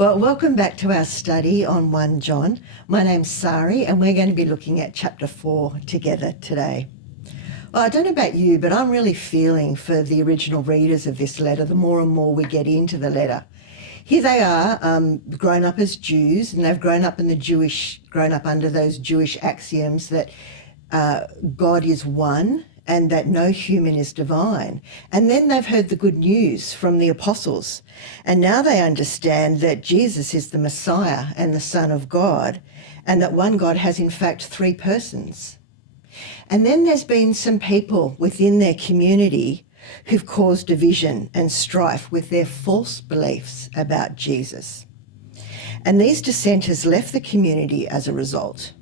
Well, welcome back to our study on 1 John. My name's Sari, and we're going to be looking at chapter 4 together today. Well, I don't know about you, but I'm really feeling for the original readers of this letter the more and more we get into the letter. Here they are, grown up as Jews, and they've grown up under those Jewish axioms that God is one and that no human is divine. And then they've heard the good news from the apostles. And now they understand that Jesus is the Messiah and the Son of God, and that one God has in fact three persons. And then there's been some people within their community who've caused division and strife with their false beliefs about Jesus. And these dissenters left the community as a result.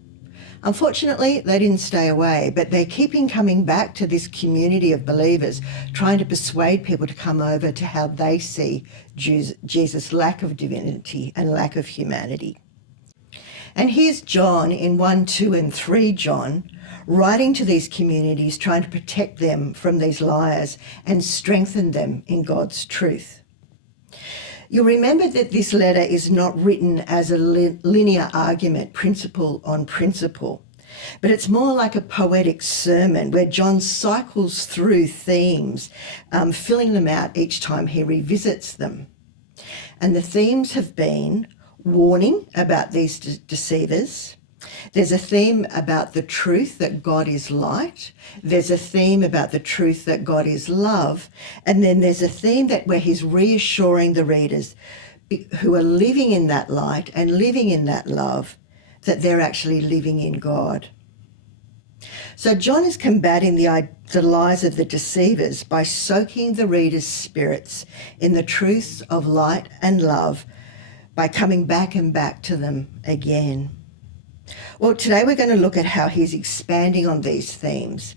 Unfortunately, they didn't stay away, but they're coming back to this community of believers, trying to persuade people to come over to how they see Jesus' lack of divinity and lack of humanity. And here's John in 1, 2, and 3 John, writing to these communities, trying to protect them from these liars and strengthen them in God's truth. You'll remember that this letter is not written as a linear argument, principle on principle, but it's more like a poetic sermon where John cycles through themes, filling them out each time he revisits them. And the themes have been warning about these deceivers. There's a theme about the truth that God is light. There's a theme about the truth that God is love. And then there's a theme where he's reassuring the readers who are living in that light and living in that love that they're actually living in God. So John is combating the lies of the deceivers by soaking the readers' spirits in the truths of light and love by coming back and back to them again. Well, today we're going to look at how he's expanding on these themes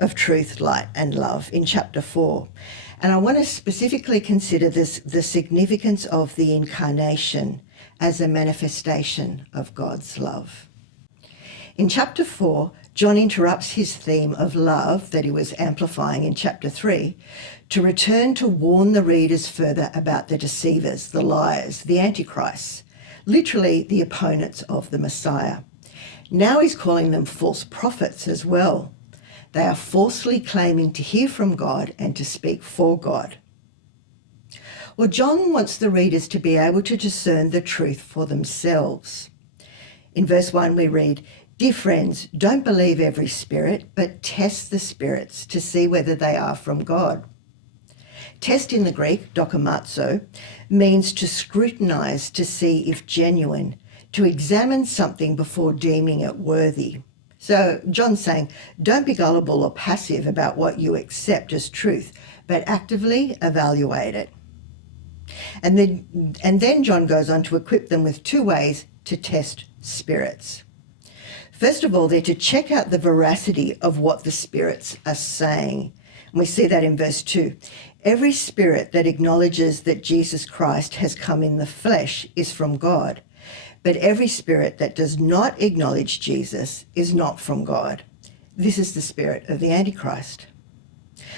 of truth, light, and love in chapter 4. And I want to specifically consider the significance of the incarnation as a manifestation of God's love. In chapter 4, John interrupts his theme of love that he was amplifying in chapter 3 to return to warn the readers further about the deceivers, the liars, the antichrists, literally the opponents of the Messiah. Now he's calling them false prophets as well. They are falsely claiming to hear from God and to speak for God. Well, John wants the readers to be able to discern the truth for themselves. In verse 1 we read, "Dear friends, don't believe every spirit, but test the spirits to see whether they are from God." Test in the Greek, dokimazo, means to scrutinize to see if genuine, to examine something before deeming it worthy. So John's saying, don't be gullible or passive about what you accept as truth, but actively evaluate it. And then John goes on to equip them with two ways to test spirits. First of all, they're to check out the veracity of what the spirits are saying. And we see that in verse 2. Every spirit that acknowledges that Jesus Christ has come in the flesh is from God, but every spirit that does not acknowledge Jesus is not from God. This is the spirit of the Antichrist.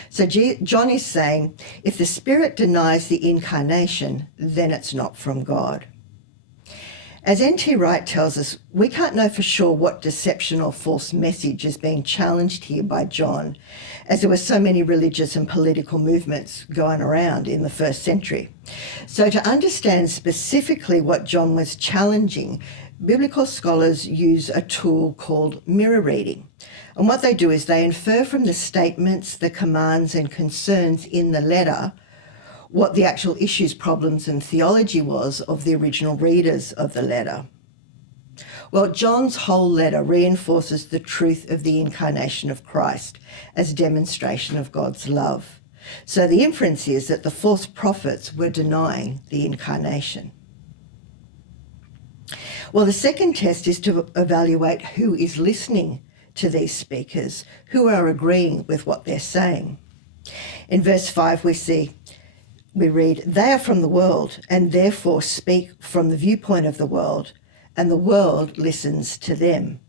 So John is saying, if the spirit denies the incarnation, then it's not from God. As N.T. Wright tells us, we can't know for sure what deception or false message is being challenged here by John, as there were so many religious and political movements going around in the first century. So to understand specifically what John was challenging, biblical scholars use a tool called mirror reading. And what they do is they infer from the statements, the commands and concerns in the letter what the actual issues, problems and theology was of the original readers of the letter. Well, John's whole letter reinforces the truth of the incarnation of Christ as demonstration of God's love. So the inference is that the false prophets were denying the incarnation. Well, the second test is to evaluate who is listening to these speakers, who are agreeing with what they're saying. In verse 5 we read, "They are from the world and therefore speak from the viewpoint of the world, and the world listens to them."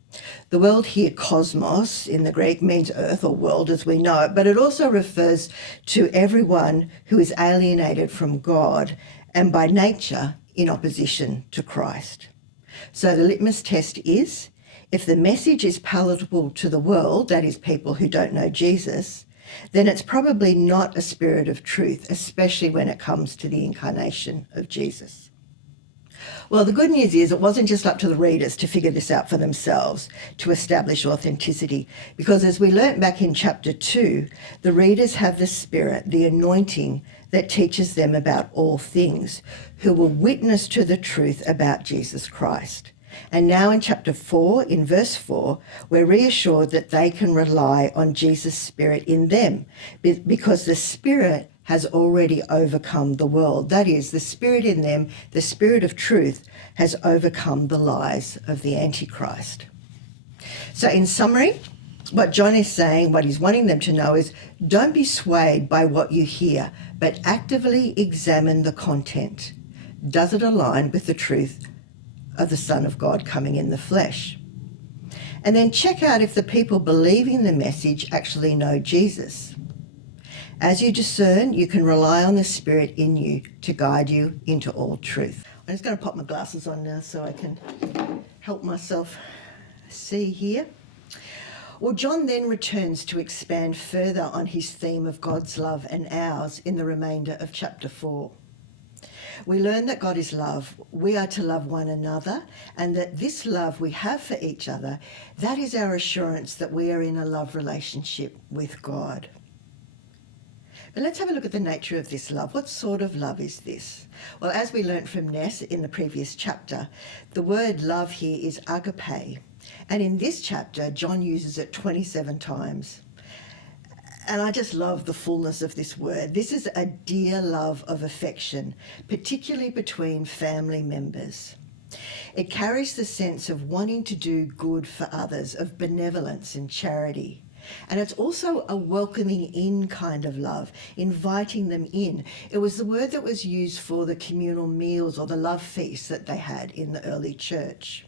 The world here, cosmos, in the Greek means earth or world as we know it, but it also refers to everyone who is alienated from God and by nature in opposition to Christ. So the litmus test is, if the message is palatable to the world, that is people who don't know Jesus, then it's probably not a spirit of truth, especially when it comes to the incarnation of Jesus. Well, the good news is it wasn't just up to the readers to figure this out for themselves, to establish authenticity, because as we learnt back in chapter 2, the readers have the Spirit, the anointing that teaches them about all things, who will witness to the truth about Jesus Christ. And now in chapter 4, in verse 4, we're reassured that they can rely on Jesus' Spirit in them, because the Spirit has already overcome the world. That is, the Spirit in them, the Spirit of truth, has overcome the lies of the Antichrist. So in summary, what John is saying, what he's wanting them to know is, don't be swayed by what you hear, but actively examine the content. Does it align with the truth of the Son of God coming in the flesh? And then check out if the people believing the message actually know Jesus. As you discern, you can rely on the Spirit in you to guide you into all truth. I'm just going to pop my glasses on now so I can help myself see here. Well, John then returns to expand further on his theme of God's love and ours in the remainder of chapter 4. We learn that God is love. We are to love one another, and that this love we have for each other, that is our assurance that we are in a love relationship with God. But let's have a look at the nature of this love. What sort of love is this? Well, as we learnt from Ness in the previous chapter, the word love here is agape. And in this chapter, John uses it 27 times. And I just love the fullness of this word. This is a dear love of affection, particularly between family members. It carries the sense of wanting to do good for others, of benevolence and charity. And it's also a welcoming in kind of love, inviting them in. It was the word that was used for the communal meals or the love feasts that they had in the early church.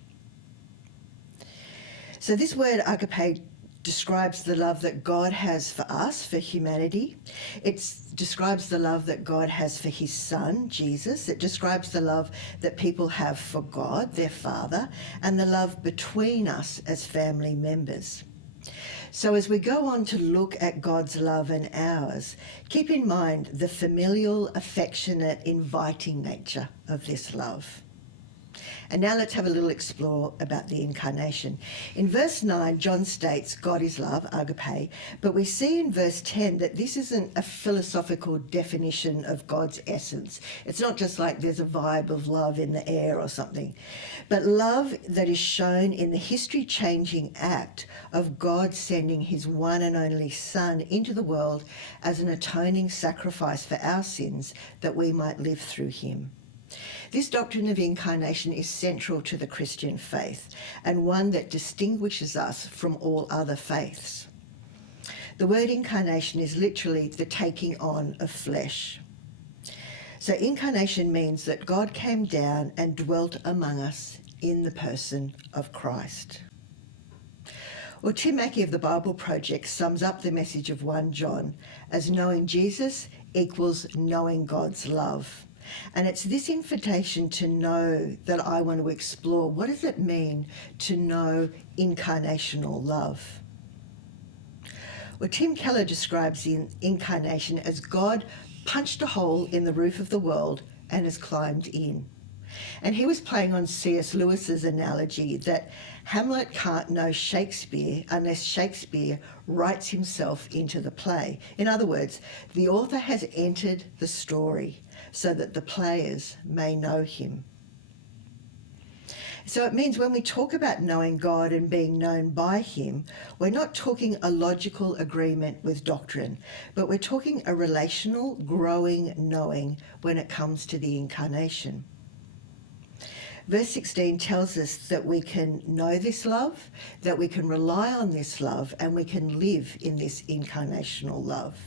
So this word agape describes the love that God has for us, for humanity. It describes the love that God has for his Son, Jesus. It describes the love that people have for God, their Father, and the love between us as family members. So as we go on to look at God's love and ours, keep in mind the familial, affectionate, inviting nature of this love. And now let's have a little explore about the incarnation. In verse 9, John states God is love, agape, but we see in verse 10 that this isn't a philosophical definition of God's essence. It's not just like there's a vibe of love in the air or something, but love that is shown in the history-changing act of God sending his one and only Son into the world as an atoning sacrifice for our sins that we might live through him. This doctrine of incarnation is central to the Christian faith and one that distinguishes us from all other faiths. The word incarnation is literally the taking on of flesh. So incarnation means that God came down and dwelt among us in the person of Christ. Well, Tim Mackie of the Bible Project sums up the message of 1 John as knowing Jesus equals knowing God's love. And it's this invitation to know that I want to explore. What does it mean to know incarnational love? Well, Tim Keller describes the incarnation as God punched a hole in the roof of the world and has climbed in. And he was playing on C.S. Lewis's analogy that Hamlet can't know Shakespeare unless Shakespeare writes himself into the play. In other words, the author has entered the story so that the players may know him. So it means when we talk about knowing God and being known by him, we're not talking a logical agreement with doctrine, but we're talking a relational, growing knowing when it comes to the incarnation. Verse 16 tells us that we can know this love, that we can rely on this love, and we can live in this incarnational love.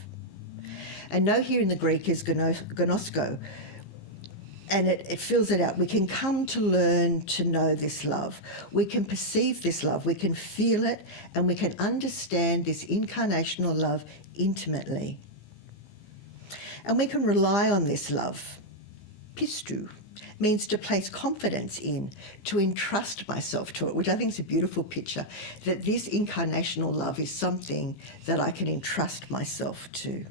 And know here in the Greek is gnosko, and it fills it out. We can come to learn to know this love. We can perceive this love. We can feel it, and we can understand this incarnational love intimately. And we can rely on this love, pistu, means to place confidence in, to entrust myself to it, which I think is a beautiful picture, that this incarnational love is something that I can entrust myself to.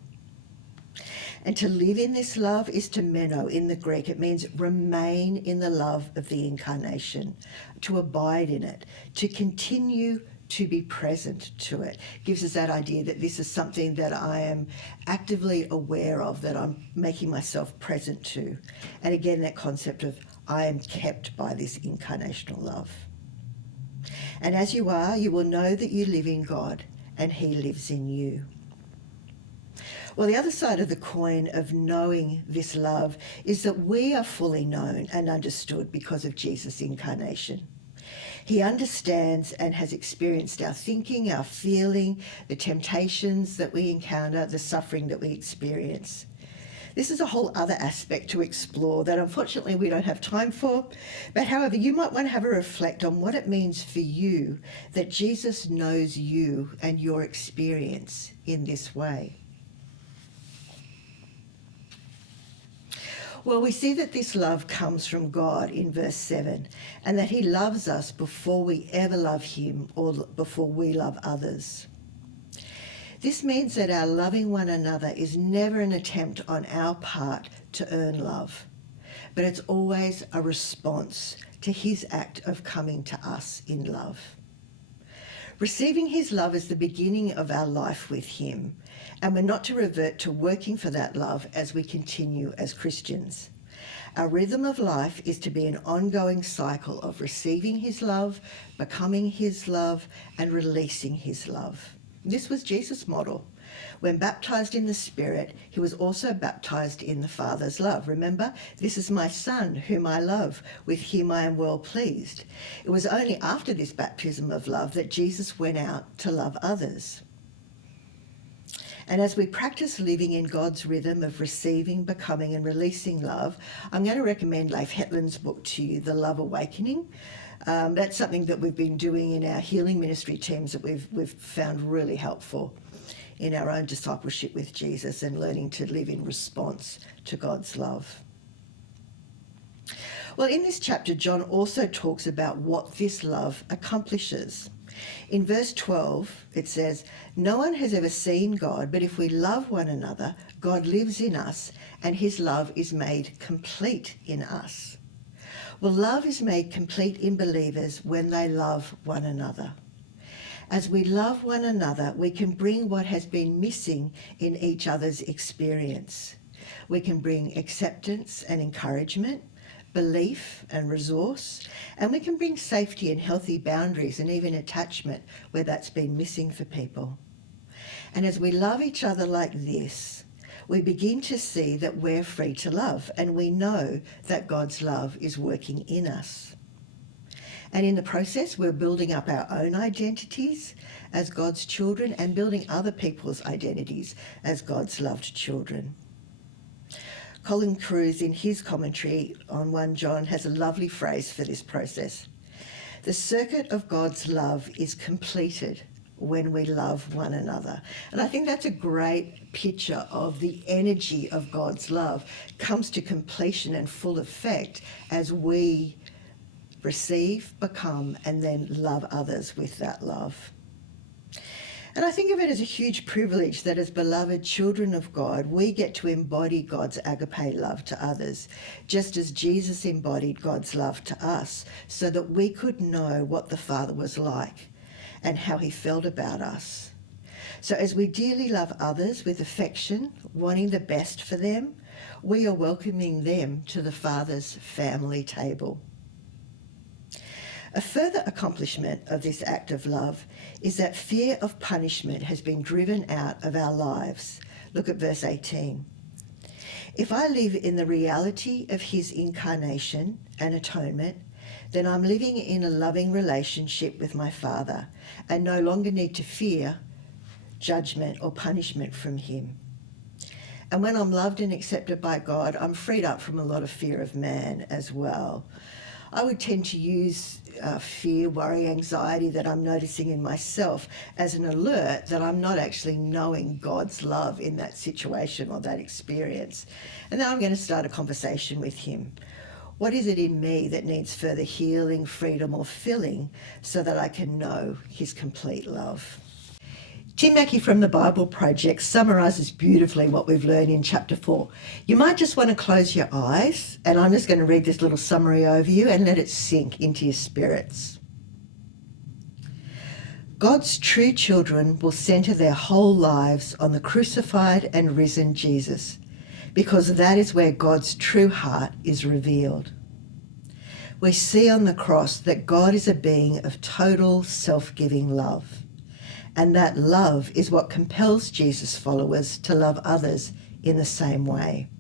And to live in this love is to meno in the Greek. It means remain in the love of the incarnation, to abide in it, to continue to be present to it. Gives us that idea that this is something that I am actively aware of, that I'm making myself present to. And again, that concept of I am kept by this incarnational love. And as you are, you will know that you live in God and he lives in you. Well, the other side of the coin of knowing this love is that we are fully known and understood because of Jesus' incarnation. He understands and has experienced our thinking, our feeling, the temptations that we encounter, the suffering that we experience. This is a whole other aspect to explore that unfortunately we don't have time for. But however, you might want to have a reflect on what it means for you that Jesus knows you and your experience in this way. Well, we see that this love comes from God in verse 7, and that he loves us before we ever love him or before we love others. This means that our loving one another is never an attempt on our part to earn love, but it's always a response to his act of coming to us in love. Receiving his love is the beginning of our life with him, and we're not to revert to working for that love as we continue as Christians. Our rhythm of life is to be an ongoing cycle of receiving his love, becoming his love, and releasing his love. This was Jesus' model. When baptized in the Spirit, he was also baptized in the Father's love. Remember, this is my Son, whom I love. With him I am well pleased. It was only after this baptism of love that Jesus went out to love others. And as we practice living in God's rhythm of receiving, becoming, and releasing love, I'm going to recommend Leif Hetland's book to you, The Love Awakening. That's something that we've been doing in our healing ministry teams that we've found really helpful in our own discipleship with Jesus and learning to live in response to God's love. Well, in this chapter, John also talks about what this love accomplishes. In verse 12, it says, "No one has ever seen God, but if we love one another, God lives in us, and his love is made complete in us." Well, love is made complete in believers when they love one another. As we love one another, we can bring what has been missing in each other's experience. We can bring acceptance and encouragement, belief and resource, and we can bring safety and healthy boundaries and even attachment where that's been missing for people. And as we love each other like this, we begin to see that we're free to love, and we know that God's love is working in us. And in the process, we're building up our own identities as God's children and building other people's identities as God's loved children. Colin Kruse, in his commentary on 1 John, has a lovely phrase for this process. The circuit of God's love is completed when we love one another. And I think that's a great picture of the energy of God's love. It comes to completion and full effect as we receive, become, and then love others with that love. And I think of it as a huge privilege that as beloved children of God, we get to embody God's agape love to others, just as Jesus embodied God's love to us, so that we could know what the Father was like and how he felt about us. So as we dearly love others with affection, wanting the best for them, we are welcoming them to the Father's family table. A further accomplishment of this act of love is that fear of punishment has been driven out of our lives. Look at verse 18. If I live in the reality of his incarnation and atonement, then I'm living in a loving relationship with my Father and no longer need to fear judgment or punishment from him. And when I'm loved and accepted by God, I'm freed up from a lot of fear of man as well. I would tend to use fear, worry, anxiety that I'm noticing in myself as an alert that I'm not actually knowing God's love in that situation or that experience. And then I'm going to start a conversation with him. What is it in me that needs further healing, freedom, or filling so that I can know his complete love? Tim Mackie from the Bible Project summarises beautifully what we've learned in chapter 4. You might just want to close your eyes, and I'm just going to read this little summary over you and let it sink into your spirits. God's true children will centre their whole lives on the crucified and risen Jesus, because that is where God's true heart is revealed. We see on the cross that God is a being of total self-giving love. And that love is what compels Jesus' followers to love others in the same way.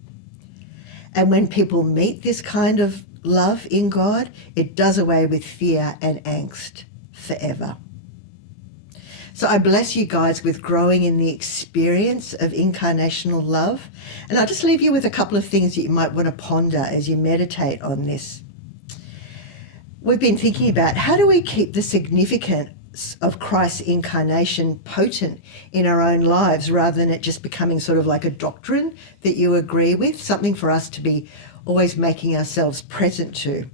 And when people meet this kind of love in God, it does away with fear and angst forever. So I bless you guys with growing in the experience of incarnational love. And I'll just leave you with a couple of things that you might want to ponder as you meditate on this. We've been thinking about how do we keep the significance of Christ's incarnation potent in our own lives rather than it just becoming sort of like a doctrine that you agree with, something for us to be always making ourselves present to.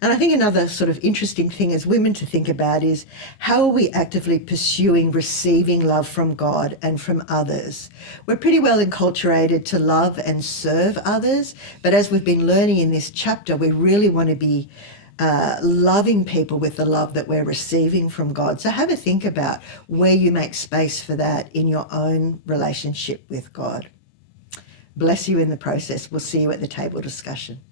And I think another sort of interesting thing as women to think about is how are we actively pursuing receiving love from God and from others? We're pretty well enculturated to love and serve others, but as we've been learning in this chapter, we really want to be loving people with the love that we're receiving from God. So have a think about where you make space for that in your own relationship with God. Bless you in the process. We'll see you at the table discussion.